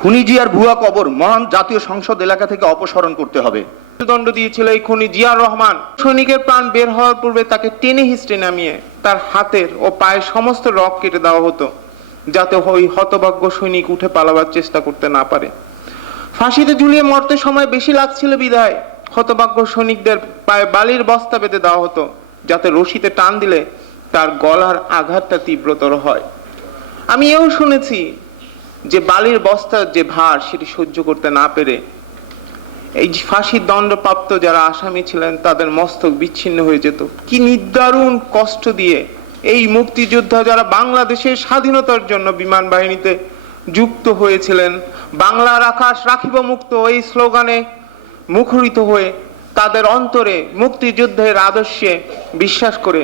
খুনি জিয়ার ভুয়া কবর মহান জাতীয় সংসদ এলাকা থেকে অপসারণ করতে হবে। দণ্ড দিয়েছিল এই খুনি জিয়ার রহমান। সৈনিকের প্রাণ বের হওয়ার পূর্বে তাকে টেনে হিস্ট্রে নামিয়ে তার হাতের ও পায়ের সমস্ত রগ কেটে দেওয়া হতো, যাতে ওই হতভাগ্য সৈনিক উঠে পালাবার চেষ্টা করতে না পারে। ফাঁসিতে ঝুলিয়ে মরতে সময় বেশি লাগছিল বিধায় হতভাগ্য সৈনিকদের পায়ে বালির বস্তা বেঁধে দেওয়া হতো, যাতে রশিতে টান দিলে তার গলার আঘাতটা তীব্রতর হয়। আমি এও শুনেছি যে বালির বস্তার যে ভার সেটি সহ্য করতে না পেরে এই ফাঁসির দণ্ডপ্রাপ্ত যারা আসামি ছিলেন তাদের মস্তক বিচ্ছিন্ন হয়ে যেত। কি নিদারুণ কষ্ট দিয়ে এই মুক্তিযোদ্ধা যারা বাংলাদেশের স্বাধীনতার জন্য বিমান বাহিনীতে যুক্ত হয়েছিলেন, বাংলার আকাশ রাখিব মুক্ত এই স্লোগানে মুখরিত হয়ে তাদের অন্তরে মুক্তিযুদ্ধের আদর্শে বিশ্বাস করে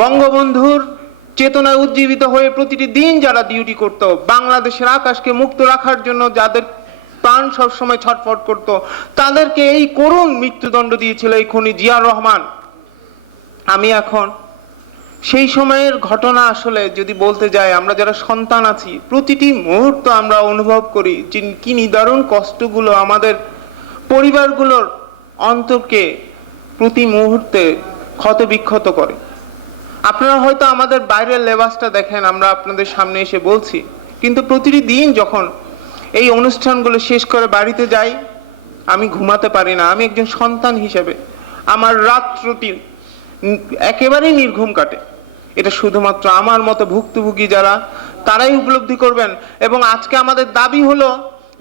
বঙ্গবন্ধুর চেতনায় উজ্জীবিত হয়ে প্রতিটি দিন যারা ডিউটি করত, বাংলাদেশের আকাশকে মুক্ত রাখার জন্য যাদের প্রাণ সবসময় ছটফট করত, তাদেরকে এই করুণ মৃত্যুদণ্ড দিয়েছিল এই খুনি জিয়ার রহমান। আমি এখন সেই সময়ের ঘটনা আসলে যদি বলতে যাই, আমরা যারা সন্তান আছি প্রতিটি মুহূর্ত আমরা অনুভব করি যে কি নিদারুণ কষ্টগুলো আমাদের পরিবারগুলোর অন্তরকে প্রতি মুহূর্তে ক্ষতবিক্ষত করে। আপনারা হয়তো আমাদের বাইরের লেবাসটা দেখেন, আমরা আপনাদের সামনে এসে বলছি, কিন্তু প্রতিটি দিন যখন এই অনুষ্ঠানগুলো শেষ করে বাড়িতে যাই আমি ঘুমাতে পারি না। আমি একজন সন্তান হিসেবে আমার রাত্রটি একেবারেই নির্ঘুম কাটে। এটা শুধুমাত্র আমার মতো ভুক্তভোগী যারা তারাই উপলব্ধি করবেন। এবং আজকে আমাদের দাবি হলো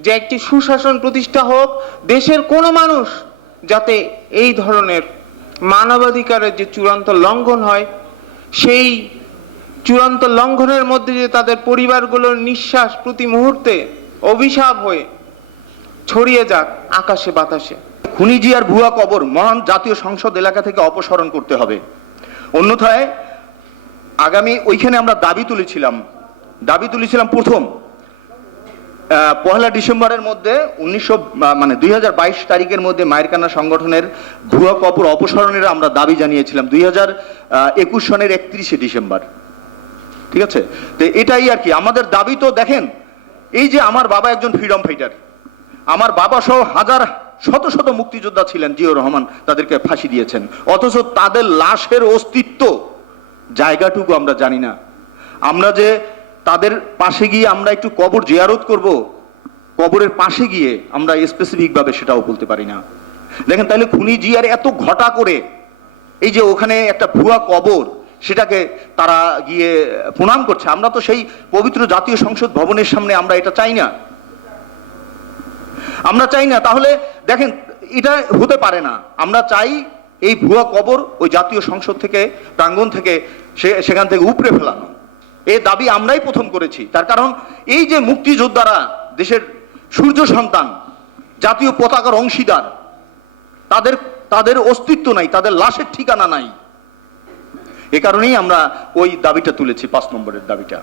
যে একটি সুশাসন প্রতিষ্ঠা হোক, দেশের কোনো মানুষ যাতে এই ধরনের মানবাধিকারের যে চূড়ান্ত লঙ্ঘন হয় সেই চূড়ান্ত লঙ্ঘনের মধ্যে যে তাদের পরিবারগুলোর নিঃশ্বাস প্রতি মুহূর্তে অভিশাপ হয়ে ছড়িয়ে যাক আকাশে বাতাসে। খুনি জিয়ার ভুয়া কবর মহান জাতীয় সংসদ এলাকা থেকে অপসারণ করতে হবে। অন্যথায় আগামী ওইখানে আমরা দাবি তুলেছিলাম প্রথম 1 ডিসেম্বরের মধ্যে 2022 তারিখের মধ্যে মায়েরকান্না সংগঠনের ভুয়া কবর অপসারণের আমরা দাবি জানিয়েছিলাম 2021 সনের 31 ডিসেম্বর। ঠিক আছে, তো এটাই আর কি আমাদের দাবি। তো দেখেন, এই যে আমার বাবা একজন ফ্রিডম ফাইটার, আমার বাবা সহ শত শত মুক্তিযোদ্ধা ছিলেন, জিয়াউর রহমান তাদেরকে ফাঁসি দিয়েছেন, অথচ তাদের লাশের অস্তিত্ব জায়গাটুকু আমরা জানি না। আমরা যে তাদের পাশে গিয়ে আমরা একটু কবর জিয়ারত করব, কবরের পাশে গিয়ে আমরা স্পেসিফিক ভাবে সেটাও বলতে পারি না। দেখেন, তাহলে খুনি জিয়ার এত ঘটা করে এই যে ওখানে একটা ভুয়া কবর সেটাকে তারা গিয়ে প্রণাম করছে, আমরা তো সেই পবিত্র জাতীয় সংসদ ভবনের সামনে আমরা এটা চাই না, আমরা চাই না। তাহলে দেখেন, এটা হতে পারে না। আমরা চাই এই ভুয়া কবর ওই জাতীয় সংসদ থেকে, প্রাঙ্গণ থেকে, সেখান থেকে উপড়ে ফেলানো। এই দাবি আমরাই প্রথম করেছি। তার কারণ এই যে মুক্তিযোদ্ধারা দেশের সূর্য সন্তান, জাতীয় পতাকার অংশীদার, তাদের অস্তিত্ব নাই, তাদের লাশের ঠিকানা নাই। এ কারণেই আমরা ওই দাবিটা তুলেছি, 5 নম্বরের দাবিটা।